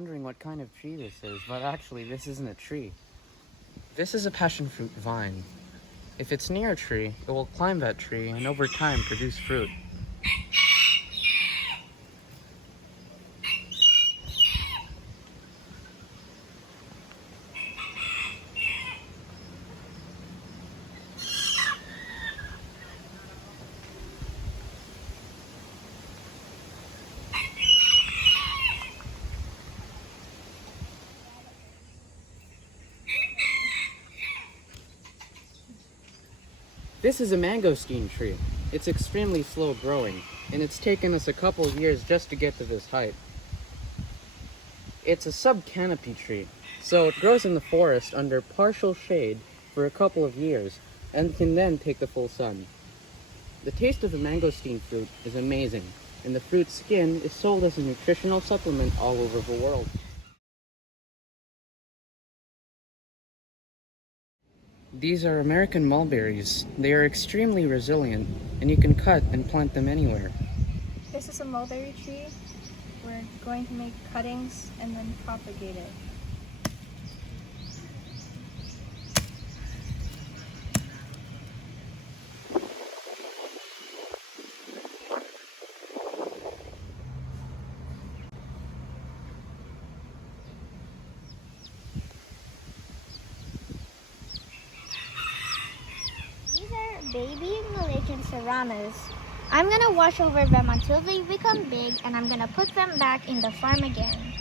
wondering what kind of tree this is, but actually this isn't a tree. This is a passion fruit vine. If it's near a tree, it will climb that tree and over time produce fruit. This is a mangosteen tree. It's extremely slow growing, and it's taken us a couple of years just to get to this height. It's a sub-canopy tree, so it grows in the forest under partial shade for a couple of years, and can then take the full sun. The taste of the mangosteen fruit is amazing, and the fruit skin is sold as a nutritional supplement all over the world. These are American mulberries. They are extremely resilient, and you can cut and plant them anywhere. This is a mulberry tree. We're going to make cuttings and then propagate it. Baby Malaysian SERAMAS. I'm gonna wash over them until they become big, and I'm gonna put them back in the farm again.